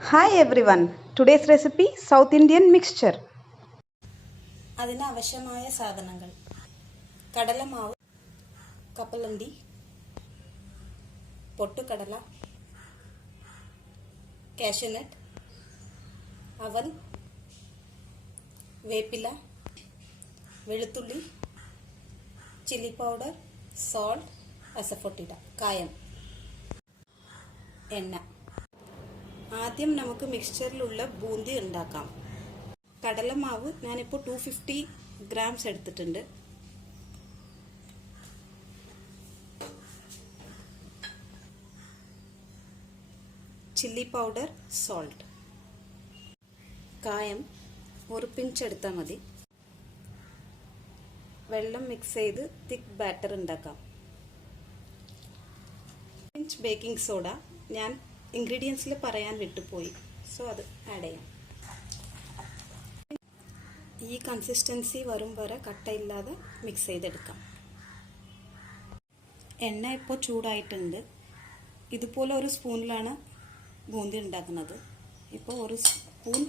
Hi everyone. Today's recipe South Indian mixture. അതിനാവശ്യമായ സാധനങ്ങൾ: കടലമാവ്, കപ്പലണ്ടി, പൊട്ടുകടല, കാഷ്യൂനട്ട്, അവൽ, വേപ്പില, വെളുത്തുള്ളി, ചില്ലി പൗഡർ, സോൾട്ട്, അസഫോട്ടിഡ, കായം, എണ്ണ. ആദ്യം നമുക്ക് മിക്സ്ചറിലുള്ള ബൂന്തി ഉണ്ടാക്കാം. കടലമാവ് ഞാനിപ്പോൾ 250 ഗ്രാംസ് എടുത്തിട്ടുണ്ട്. ചില്ലി പൗഡർ, സോൾട്ട്, കായം ഒരു പിഞ്ച് എടുത്താൽ മതി. വെള്ളം മിക്സ് ചെയ്ത് തിക്ക് ബാറ്റർ ഉണ്ടാക്കാം. പിഞ്ച് ബേക്കിംഗ് സോഡ ഞാൻ ഇൻഗ്രീഡിയൻസിൽ പറയാൻ വിട്ടുപോയി, സോ അത് ആഡ് ചെയ്യാം. ഈ കൺസിസ്റ്റൻസി വരും വരെ കട്ടയില്ലാതെ മിക്സ് ചെയ്തെടുക്കാം. എണ്ണ ഇപ്പോൾ ചൂടായിട്ടുണ്ട്. ഇതുപോലെ ഒരു സ്പൂണിലാണ് ബൂന്തി ഉണ്ടാക്കുന്നത്. ഇപ്പോൾ ഒരു സ്പൂൺ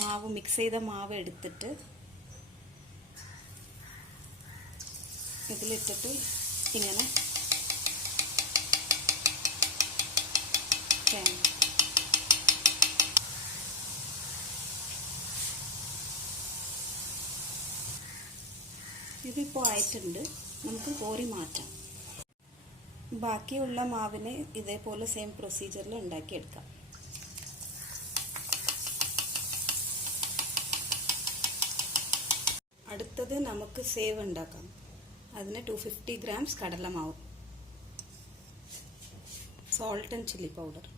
മാവ്, മിക്സ് ചെയ്ത മാവ് എടുത്തിട്ട് ഇതിലിട്ടിട്ട് ഇങ്ങനെ ഇതിപ്പോൾ ആയിട്ടുണ്ട്. നമുക്ക് കോരി മാറ്റാം. ബാക്കിയുള്ള മാവിനെ ഇതേപോലെ സെയിം പ്രൊസീജിയറിൽ ഉണ്ടാക്കിയെടുക്കാം. അടുത്തത് നമുക്ക് സേവ് ഉണ്ടാക്കാം. അതിന് 250 ഗ്രാംസ് കടലമാവ്, സോൾട്ട് ആൻഡ് ചില്ലി പൗഡർ,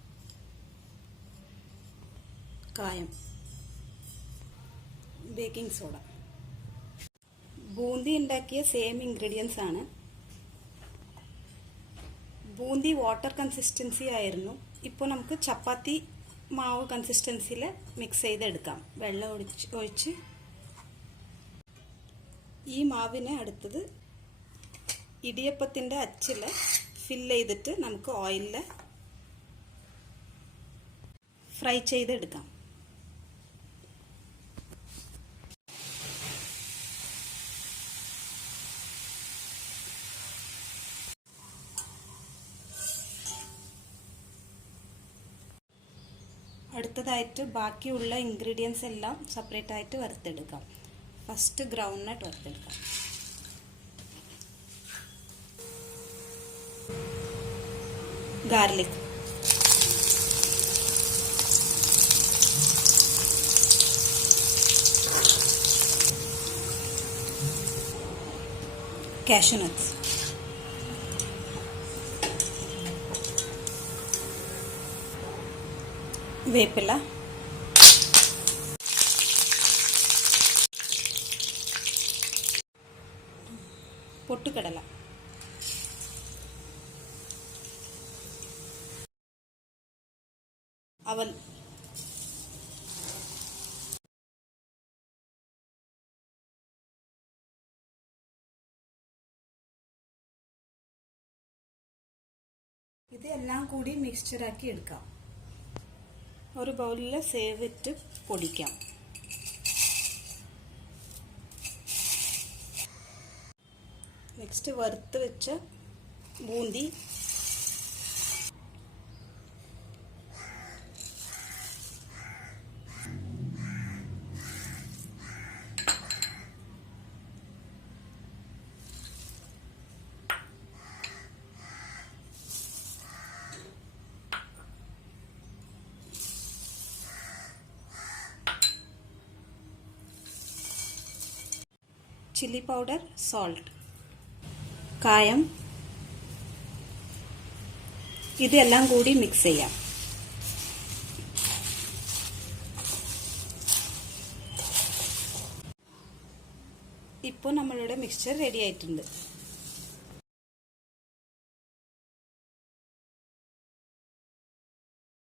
കായം, ബേക്കിംഗ് സോഡ. ബൂന്തി ഉണ്ടാക്കിയ സെയിം ഇൻഗ്രീഡിയൻസ് ആണ്. ബൂന്തി വാട്ടർ കൺസിസ്റ്റൻസി ആയിരുന്നു. ഇപ്പോൾ നമുക്ക് ചപ്പാത്തി മാവ് കൺസിസ്റ്റൻസിയിൽ മിക്സ് ചെയ്തെടുക്കാം. വെള്ളം ഒഴിച്ച് ഈ മാവിനെ അടുത്തത് ഇടിയപ്പത്തിൻ്റെ അച്ചിൽ ഫില്ല് ചെയ്തിട്ട് നമുക്ക് ഓയിലിൽ ഫ്രൈ ചെയ്തെടുക്കാം. അടുത്തതായിട്ട് ബാക്കിയുള്ള ഇൻഗ്രീഡിയൻസ് എല്ലാം സെപ്പറേറ്റ് ആയിട്ട് വറുത്തെടുക്കാം. ഫസ്റ്റ് ഗ്രൗണ്ട് നട്ട് വറുത്തെടുക്കാം. ഗാർലിക്, cashew nuts, വേപ്പില, പൊട്ടുകടല, അവൽ, ഇതെല്ലാം കൂടി മിക്സ്ചറാക്കി എടുക്കാം. ഒരു ബൗളിൽ സേവിട്ട് പൊടിക്കാം. നെക്സ്റ്റ് വറുത്ത് വെച്ച ബൂന്തി, ചില്ലി പൗഡർ, സോൾട്ട്, കായം, ഇതെല്ലാം കൂടി മിക്സ് ചെയ്യാം. ഇപ്പോൾ നമ്മളുടെ മിക്സ്ചർ റെഡി ആയിട്ടുണ്ട്.